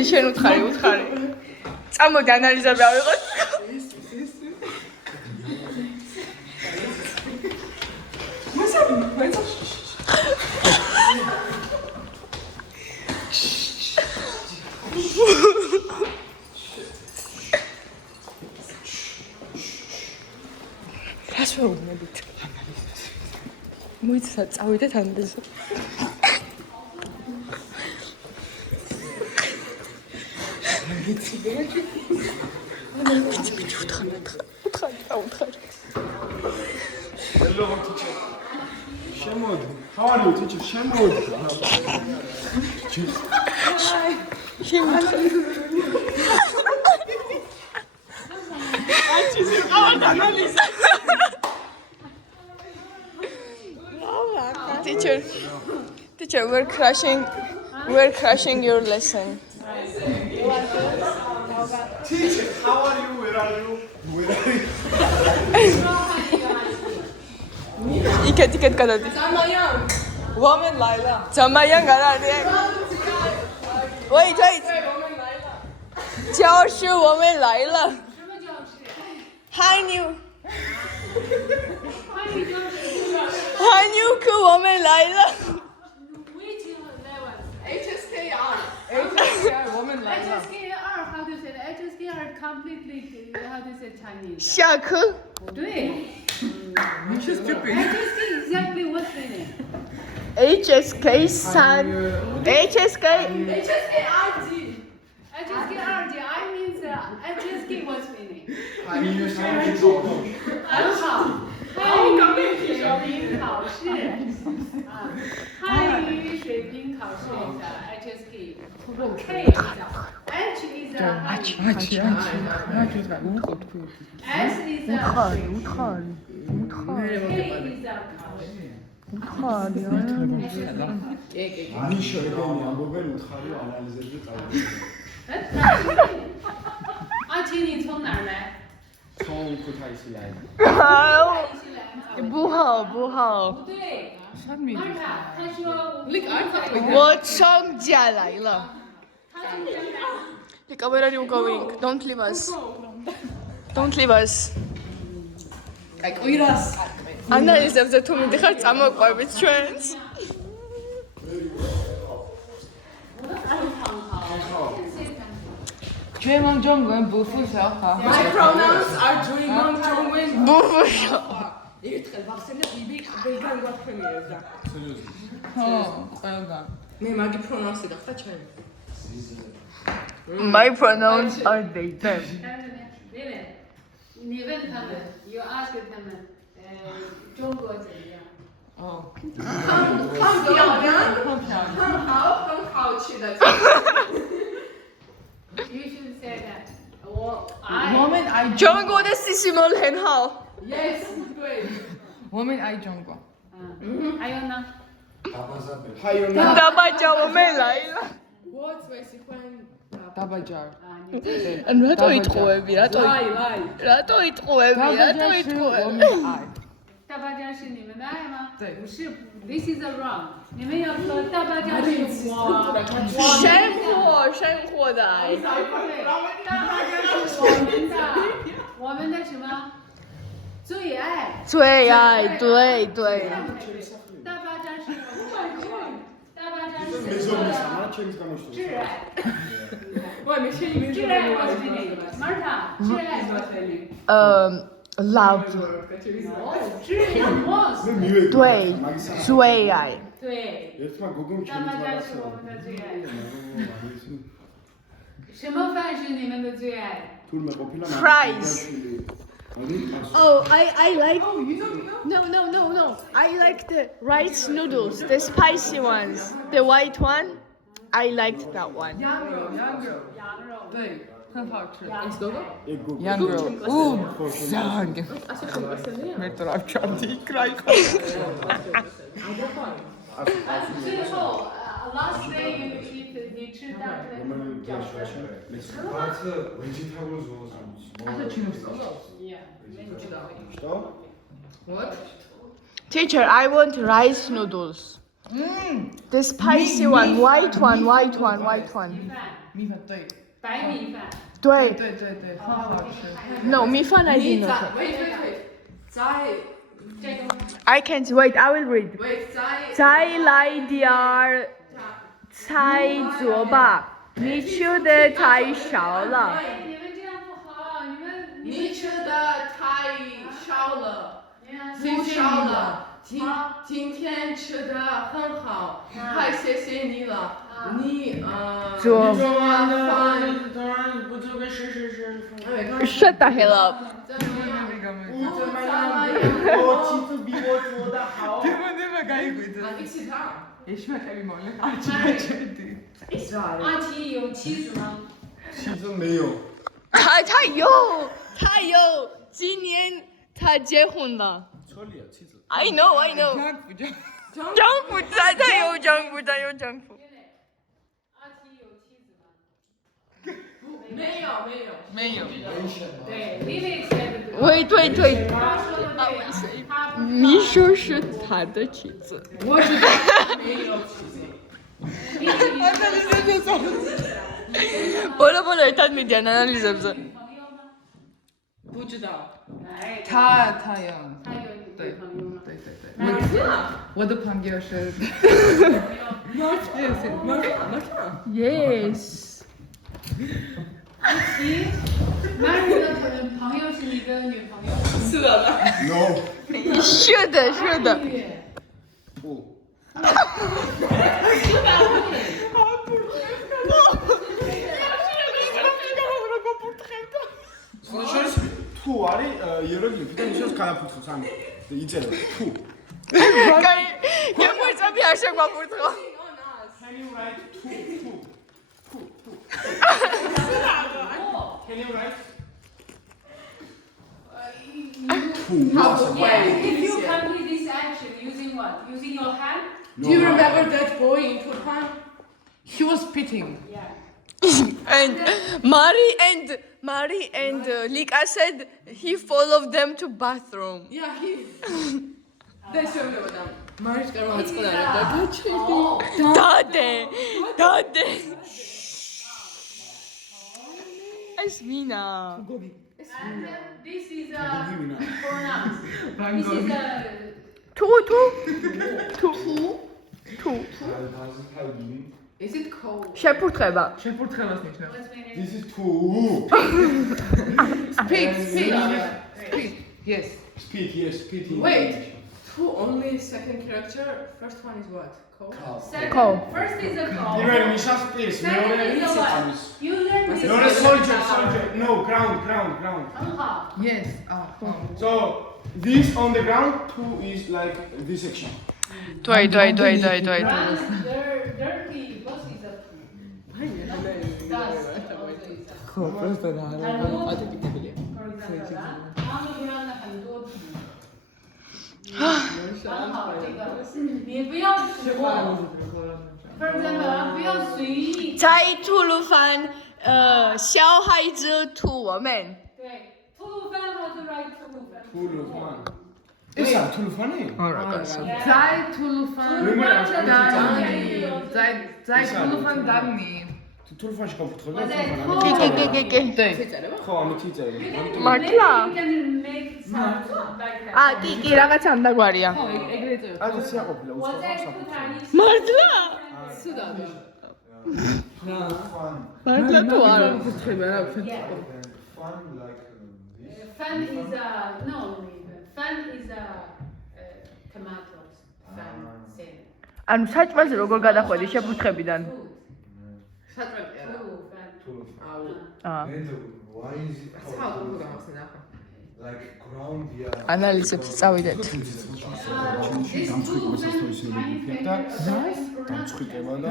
მოდი შენ უთხარი. წამოდი ანალიზები ავიღოთ. რას ვეუბნებით? მოიცა წავიდეთ ანალიზზე. Уთხარი. Hello teacher. Შემოდი. How are you teacher? შემოდი. Teacher, we're crushing your lesson. Teacher, how are you? Where are you? იქეთ გადადი. Woman Laila. Zamayan გადადი. Wait.教室我们来了。Hi New 课我们来了。HSKR 我们来了。HSKR how to say that? HSKR completely how to say Chinese? 下课。不对。HSK exactly what's the name? HSK 3 HSKRG I means HSK what's the name? 汉语水平考试 HSK K is H is S is 아니 შეგენი ამბობენ უთხარი ანალიზებზე წავიდი. 阿青你从哪儿来？从库泰西来的。不好。不对。他说我从家来了。Like, where are you going? Don't leave us. ანალიზებზე თუ მიდიხარ, წამოყვებით ჩვენს. My pronouns are doing ბუფუშო. ერთხელ ვახსენებ ბელგან გვაფრენიერებდა. ყველგან. მე მაგი პრონაუნსი გახდა ჩემი. My pronouns are they them. 你问他们 you ask them 中国怎么样？很漂亮，很好吃的。You should say that.中国的시시몰很好。 Yes, 对。I中国。还有呢？大巴叫我们来了。我最喜欢大巴椒。 რატო იტყუები? 大巴椒是你们的爱吗？对，不是。This is wrong. 你们要说大巴椒是生活的爱。对，大巴椒是我们的什么？最爱。最爱，对。大巴椒是大巴椒是მე ზომის ამარა ჩემს გამოშვება. 挚爱。 喂，没事，你们挚爱 what's the name? Marta, 挚爱 what's the name? Love. 挚爱 was. მე მივედი. 对，最爱。对。 ერთმა გოგომ 大巴椒是我们的最爱。 ჩემს 什么饭是你们的最爱？ თურმე ყოფილა Fries. Oh, I like. No. I like the rice noodles, the spicy ones. The white one. I liked that one. 羊肉。对，很好吃。ეგ羊肉。ძალიან. მე თუ რა ჩანდი იქრა იყო. 最后 last day you eat 你吃大的饺子。 vegetable rolls. What? Teacher, I want rice noodles. The spicy one, white one. 米饭对白米饭。对对，很好吃。 ，No, 米饭 I 你 did 在 not. wait，在这个 I can't wait. I will read. wait 在再来点儿菜做吧，你吃的太少了。哎，你们这样不好，你吃的太少了，不少了。今天吃的很好，太谢谢你了。你做做完的当然不做个是。 Shut the hell up. 我妻子比我做的好。 내가 가이거든.一起唱。 예시만 가이 먹는 아침에 阿奇有妻子吗？妻子没有。他有，今年他结婚了。车里妻子。 I know. 부장. 丈夫在，他有丈夫。阿奇有妻子吗？没有。没有。对，Lily said。喂，对，他说的对，他不你说是他的妻子。我知道没有妻子。不了，他没点那里是不是？不知道。哎， 타요. 他有女朋友吗？对。我的朋友是 Yes. 阿奇，Mary 的朋友是你的女朋友？是的。 No。是的。不。 Слышишь? Ту, али, ерөги, питам сейчас калапуту сами. Иძერო, ту. Я больше объясню вам буду. Can you write tu? Can you write? If you complete this action using what? Using your hand? Do you remember that boy in Turpan? He was spitting. Yeah. And Mari and Lika said he followed them to bathroom. Yeah, he. That's your name. Mari's got one. Dade. Asmina. And this is pronouns. This is Two. Is it cold? შეფურთხება. შეფურთხებას ნიშნავს. what's my name? This is tu. Speak. Yes. Speed, yes, speed. Wait. Two only second character. First one is what? Cold. Second, Call. First is a call. პირველი ნიშნავს პირს, Second მეორე is a what? ამის. You learn this. მეორე soldier. No, ground. 很好。 Yes. So, this on the ground, two is like this section. Doi. Run, dirty bus is a ხო, просто да. for example, 他们让了很多题。很好，这个你不要直播。For example，不要随意。在吐鲁番，小孩子吐我们。对，吐鲁番 how to write 吐鲁番。 Tulufan. ესა თულუფანი? არა, კაცო. Yeah. Zai Tulufan. Zai Tulufan Dani. თულუფანში გაფუთხებდა Was it თულუფანი. კი. ხო, ამით იწერება. მართლა? You can make sounds like that. კი, რაღაც ამდაგვარია. ეგრე ეწევა. აი, სიაყოფილა Was უცხო it საფუძველი. მართლა? მართლა თუ არა? ხება რა, Yeah. Fan is fan is tomatoes. Fan, same. ანუ საჭმელზე როგორ გადახვედი შეფურთხებიდან? სატრაკია რა. Two, fan. აა. And why is it How to put on the like ground here? ანალიზებს წავიდეთ. These two დამწყვიტება და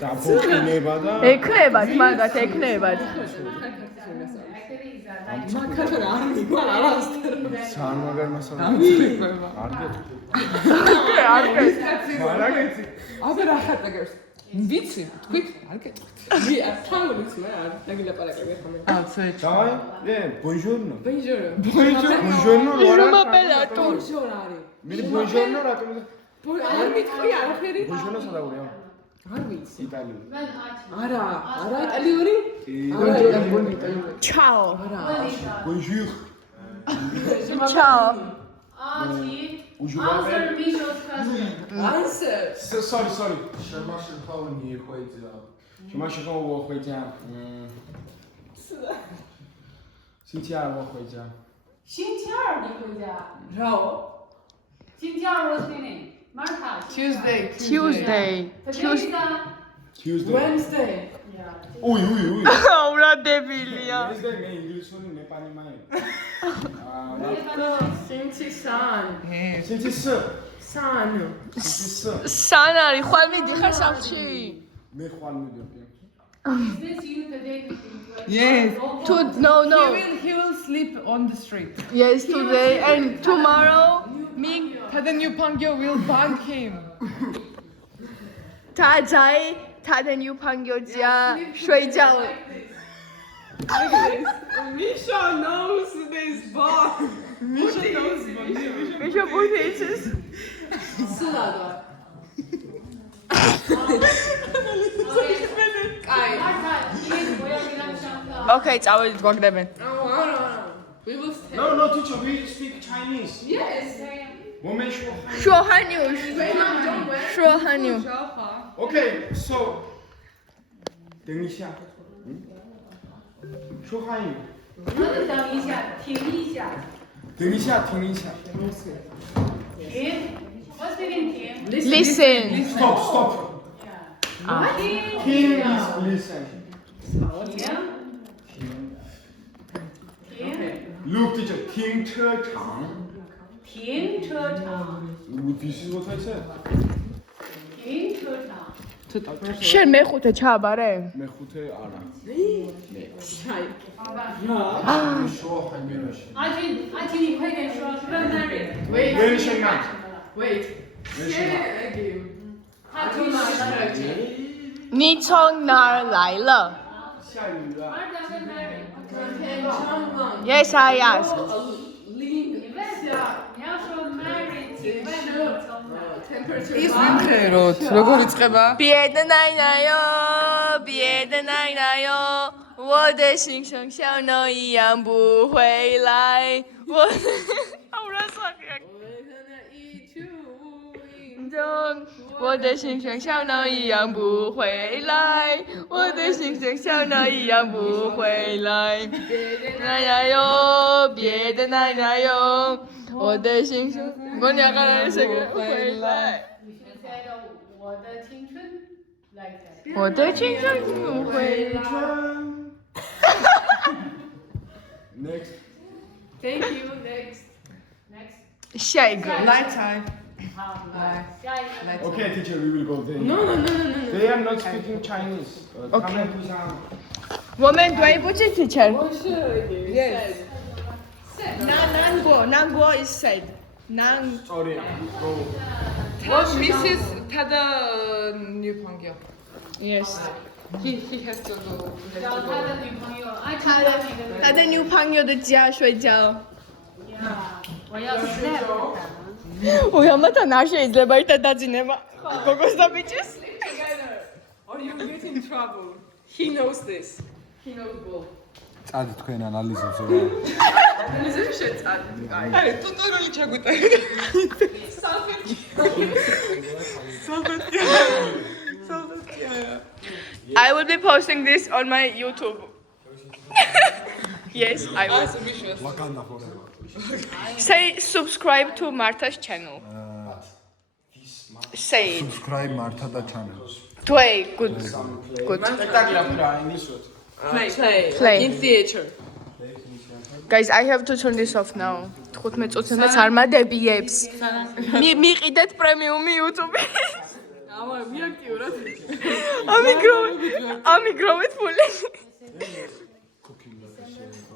დაფუძნება და ექნებათ, მაგათ ექნებათ. ძალიან მაგარ მასალა. არ გეტყვი. არ გეს. არა გეტყვი. აბა რა ხატაგებს? ვიცი, თქვით, არ გეტყვით. მე არ თავიცი მე არ დაგილაპარაკები ხოლმე. ცეჩ. დავაი? buongiorno. Buongiorno. Buongiorno, Roma Bellator. Buongiorno. მე buongiorno რატომ? არ მიტყვი არაფერი. ბუჟონო სადაურია? არ ვიცი. იტალიური. არა იტალიური? Ciao. Bonjour. Ciao. Answer Mishos question. Answer. Sorry. შემაშენ ხავნი იხვეძა. შემაში ხო უოხვეჯა. სინთიარ უოხვეჯა. 星期二你回家。 რაო? 星期二 was meaning. Martha. Tuesday. Tuesday. Tuesday. Wednesday. Yeah. უი. Ura debilia. Wednesday მე ინგლისური ნეპალი მაი. Sinti-san. სინთის. San. სინთის. San ari ხვალ მიდიხარ სახლში. მე ხვალ მიდიოდი. Is this you the day before? Yes. No. He will sleep on the street. Yes, today and tomorrow. Me Then you Pangyo will bang him. 다자이 다된 유판교지야 쉐이자오. Misha knows this bar. Misha knows. Misha 보세이치스. Martha, please 고양이랑 샴푸. 오케이, წავედით გვაგდებენ. We will stay. No, teacher, we speak Chinese. Yes. Woman 슈어하뉴. 슈어하뉴. Okay, so等一下。说汉语。等一下，停一下。停一下。停。What's meaning 停？ Listen. Stop.停。 King is listen. 停。 Look, teacher, 停车场。停车场。 This is what I said. 停车场。 შენ მეხუთე ჩააბარე? მეხუთე არა.说还没有写。阿金，你快点说，是不是 Mary？ When shall not? Wait.阿金哪来的？ 你从哪儿来了？下雨了。 Martha 跟 Mary。 Yes, I asked. 你问下，你要说 Mary， 请问你从哪？ ის ვიმღეროთ. როგორ იწყება? 别的奶奶哟，别的奶奶哟，我的心声像鸟一样不回来。我的心声像鸟一样不回来，我的心声像鸟一样不回来。奶奶哟，别的奶奶哟，我的心声，我两个人是回来。 你学猜的我的青春 like that。 我的青春不回来。 Next. Thank you. Next. 下一个。 Light time. 好，下一个。 Okay, teacher, we will go there. No. They are not speaking Chinese. Okay. 我们对不起 teacher. Yes. 난고 is said. 난 Sorry. Go. Tell Mrs. Tada new Pangyo. yes. He has to go. 找他的女朋友，阿金找你的。他的女朋友的家睡觉。呀，我要 snap。 უამათა ნაშეიძლება ერთად დაძინება. გოგოს და ბიჭის. Or you get in trouble. He knows this. He knows both. წადი თქვენ ანალიზებს რა. Analizem შეწადი. აი, ტუტორიალი ჩაგვიტანე. I will be posting this on my YouTube. Yes, I will. ვაკანდა forever. Say subscribe to Martha's channel. Say it. Subscribe Martha da channel. Play. Good. Play. In theater. Guys, I have to turn this off now. 15 წუთამდე არ მადებიებს. მიყიდეთ პრემიუმი YouTube-ი. ამა მიაქტიუროთ. ამიგროვეთ ფული.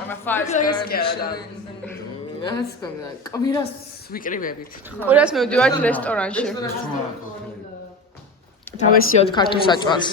ამა 5 stars. რაც კონდა. კვირას ვიკრიბებით. ყურას მივდივართ რესტორანში. დავესიოთ ქართულ საჭმელს.